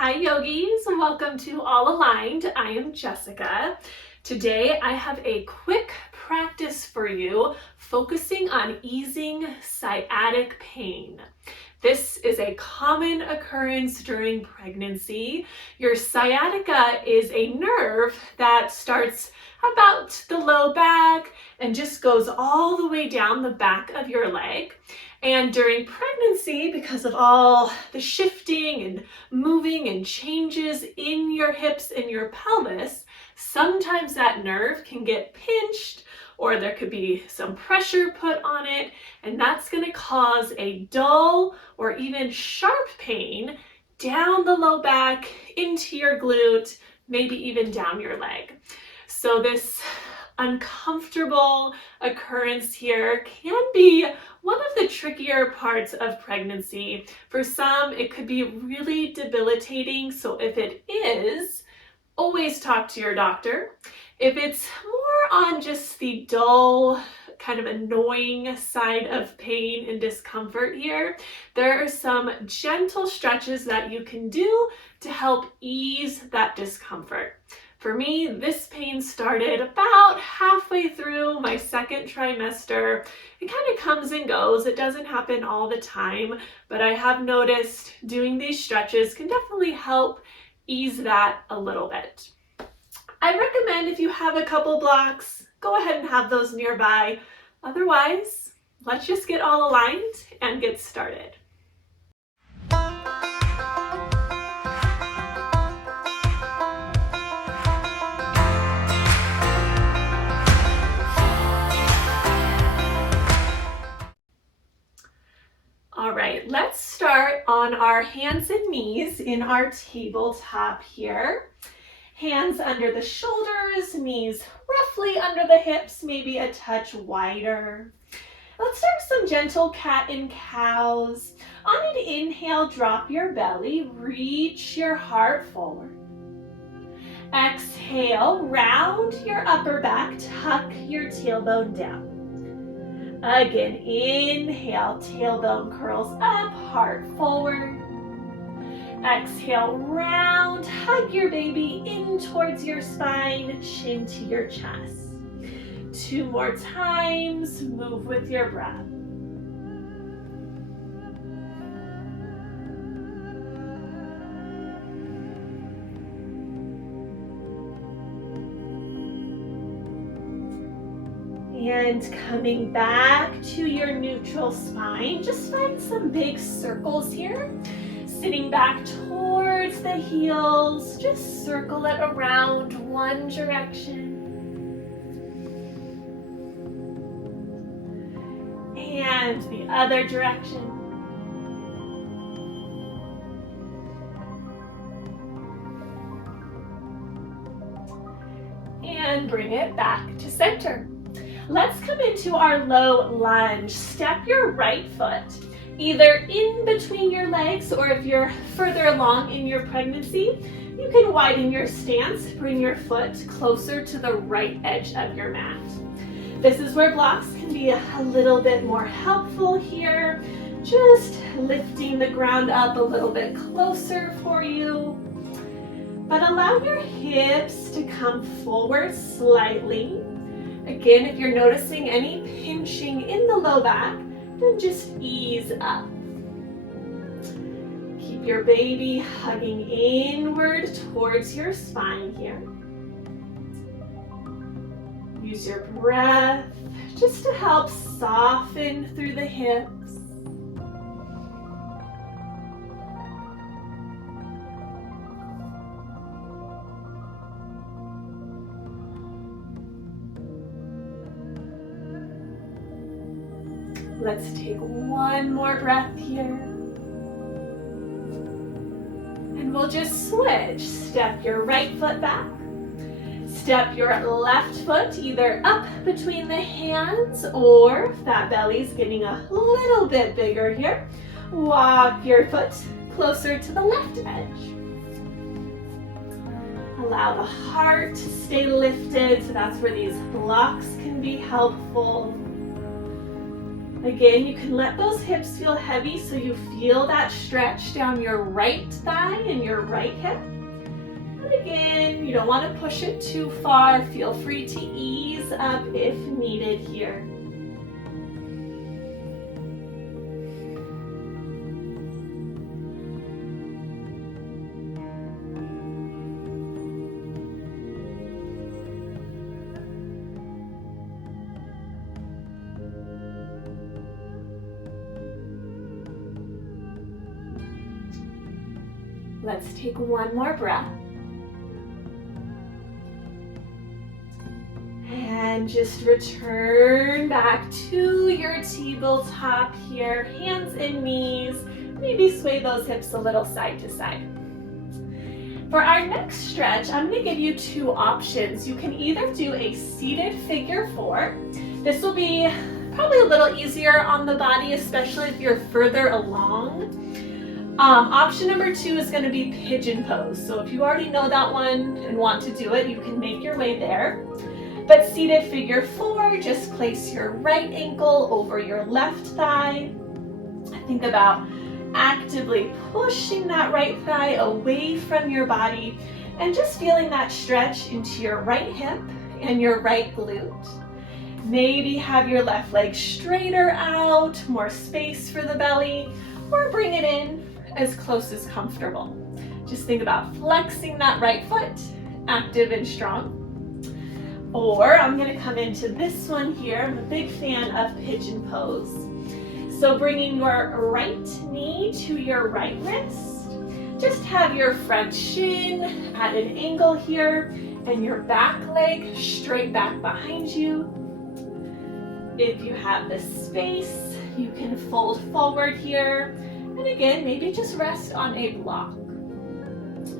Hi yogis, welcome to All Aligned. I am Jessica. Today I have a quick practice for you focusing on easing sciatic pain. This is a common occurrence during pregnancy. Your sciatica is a nerve that starts about the low back and just goes all the way down the back of your leg. And during pregnancy, because of all the shifting and moving and changes in your hips and your pelvis, sometimes that nerve can get pinched or there could be some pressure put on it, and that's going to cause a dull or even sharp pain down the low back, into your glute, maybe even down your leg. So this uncomfortable occurrence here can be one of the trickier parts of pregnancy. For some, it could be really debilitating. So if it is, always talk to your doctor. If it's more on just the dull, kind of annoying side of pain and discomfort here, there are some gentle stretches that you can do to help ease that discomfort. For me, this pain started about halfway through my second trimester. It kind of comes and goes. It doesn't happen all the time, but I have noticed doing these stretches can definitely help ease that a little bit. I recommend if you have a couple blocks, go ahead and have those nearby. Otherwise, let's just get all aligned and get started. All right, let's start on our hands and knees in our tabletop here. Hands under the shoulders, knees roughly under the hips, maybe a touch wider. Let's start with some gentle cat and cows. On an inhale, drop your belly, reach your heart forward. Exhale, round your upper back, tuck your tailbone down. Again, inhale, tailbone curls up, heart forward. Exhale, round, hug your baby in towards your spine, chin to your chest. 2 more times, move with your breath. And coming back to your neutral spine, just find some big circles here. Sitting back towards the heels, just circle it around one direction. And the other direction. And bring it back to center. Let's come into our low lunge. Step your right foot either in between your legs, or if you're further along in your pregnancy, you can widen your stance, bring your foot closer to the right edge of your mat. This is where blocks can be a little bit more helpful here. Just lifting the ground up a little bit closer for you. But allow your hips to come forward slightly. Again, if you're noticing any pinching in the low back, then just ease up. Keep your baby hugging inward towards your spine here. Use your breath just to help soften through the hips. Let's take one more breath here. And we'll just switch. Step your right foot back. Step your left foot either up between the hands, or if that belly's getting a little bit bigger here, walk your foot closer to the left edge. Allow the heart to stay lifted, so that's where these blocks can be helpful. Again, you can let those hips feel heavy so you feel that stretch down your right thigh and your right hip. And again, you don't want to push it too far. Feel free to ease up if needed here. Let's take one more breath. And just return back to your tabletop here, hands and knees. Maybe sway those hips a little side to side. For our next stretch, I'm going to give you two options. You can either do a seated figure four. This will be probably a little easier on the body, especially if you're further along. Option number two is going to be pigeon pose. So if you already know that one and want to do it, you can make your way there. But seated figure four, just place your right ankle over your left thigh. Think about actively pushing that right thigh away from your body and just feeling that stretch into your right hip and your right glute. Maybe have your left leg straighter out, more space for the belly, or bring it in as close as comfortable. Just think about flexing that right foot, active and strong. Or I'm going to come into this one here. I'm a big fan of pigeon pose. So bringing your right knee to your right wrist. Just have your front shin at an angle here and your back leg straight back behind you. If you have the space, you can fold forward here. And again, maybe just rest on a block.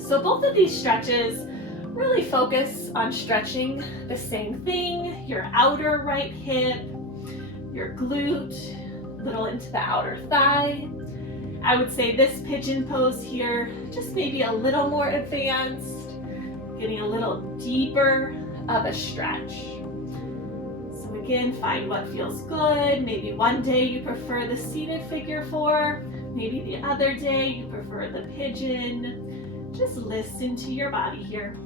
So both of these stretches really focus on stretching the same thing, your outer right hip, your glute, a little into the outer thigh. I would say this pigeon pose here, just maybe a little more advanced, getting a little deeper of a stretch. So again, find what feels good. Maybe one day you prefer the seated figure four, maybe the other day you prefer the pigeon. Just listen to your body here.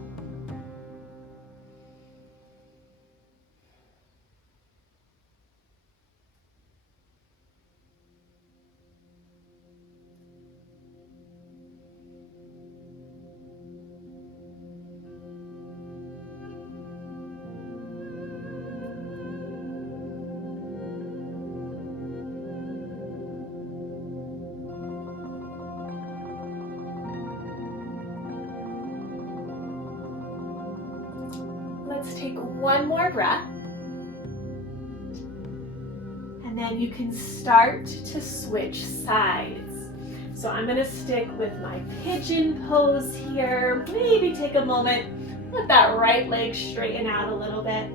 Let's take one more breath. And then you can start to switch sides. So I'm going to stick with my pigeon pose here. Maybe take a moment, let that right leg straighten out a little bit.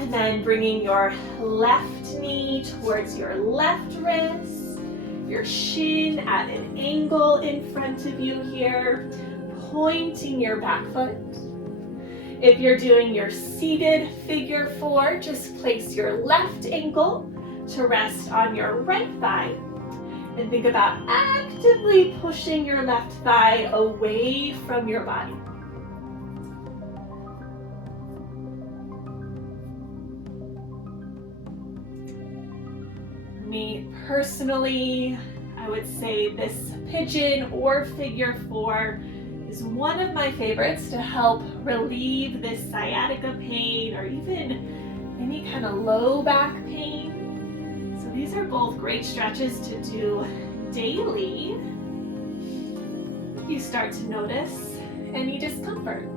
And then bringing your left knee towards your left wrist, your shin at an angle in front of you here, pointing your back foot. If you're doing your seated figure four, just place your left ankle to rest on your right thigh. And think about actively pushing your left thigh away from your body. Me personally, I would say this pigeon or figure four is one of my favorites to help relieve this sciatica pain or even any kind of low back pain. So these are both great stretches to do daily. You start to notice any discomfort.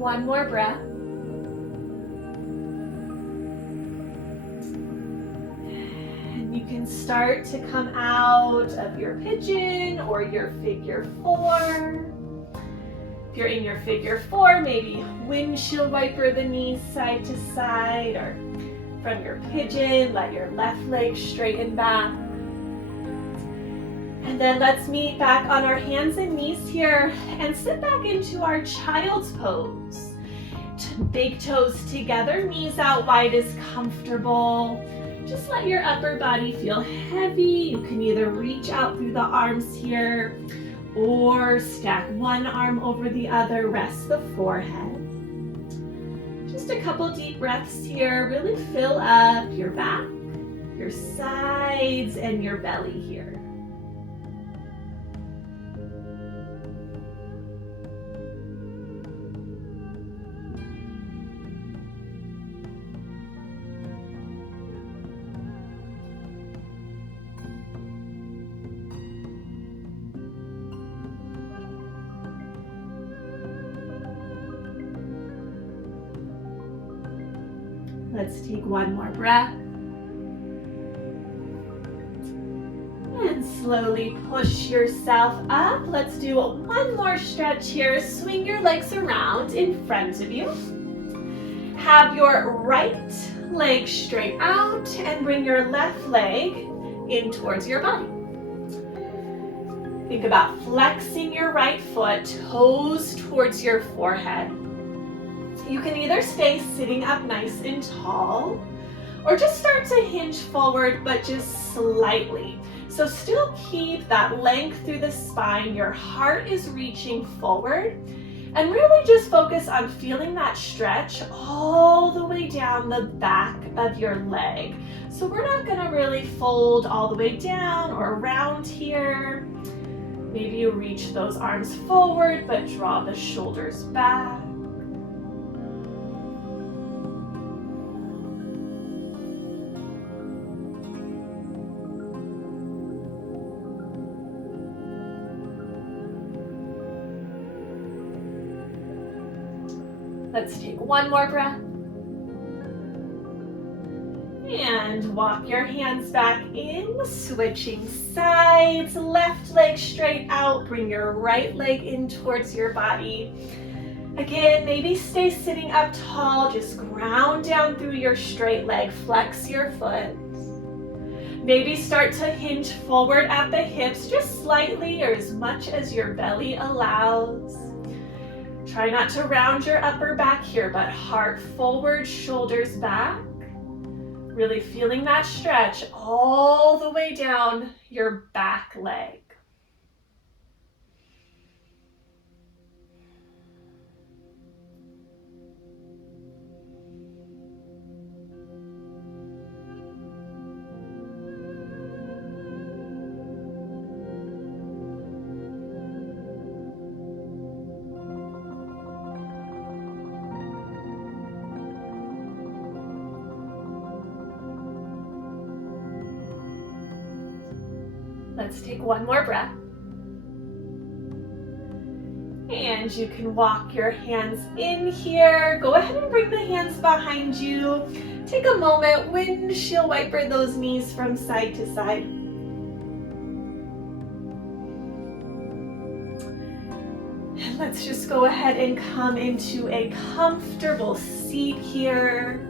one more breath. And you can start to come out of your pigeon or your figure four. If you're in your figure four, maybe windshield wiper the knees side to side, or from your pigeon, let your left leg straighten back. And then let's meet back on our hands and knees here and sit back into our child's pose. Big toes together, knees out wide as comfortable. Just let your upper body feel heavy. You can either reach out through the arms here or stack one arm over the other, rest the forehead. Just a couple deep breaths here. Really fill up your back, your sides, and your belly here. Let's take one more breath. And slowly push yourself up. Let's do one more stretch here. Swing your legs around in front of you. Have your right leg straight out and bring your left leg in towards your body. Think about flexing your right foot, toes towards your forehead. You can either stay sitting up nice and tall, or just start to hinge forward, but just slightly. So still keep that length through the spine. Your heart is reaching forward, and really just focus on feeling that stretch all the way down the back of your leg. So we're not gonna really fold all the way down or around here. Maybe you reach those arms forward, but draw the shoulders back. Let's take one more breath. And walk your hands back in, switching sides, left leg straight out, bring your right leg in towards your body. Again, maybe stay sitting up tall, just ground down through your straight leg, flex your foot. Maybe start to hinge forward at the hips, just slightly or as much as your belly allows. Try not to round your upper back here, but heart forward, shoulders back. Really feeling that stretch all the way down your back leg. Let's take one more breath. And you can walk your hands in here. Go ahead and bring the hands behind you. Take a moment, windshield wiper those knees from side to side. And let's just go ahead and come into a comfortable seat here.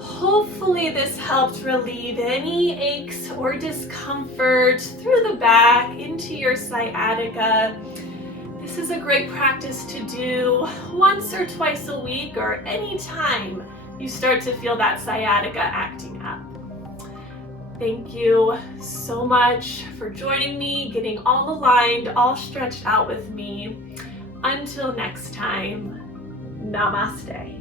Hopefully this helped relieve any aches or discomfort through the back into your sciatica. This is a great practice to do once or twice a week, or any time you start to feel that sciatica acting up. Thank you so much for joining me, getting all aligned, all stretched out with me. Until next time, namaste.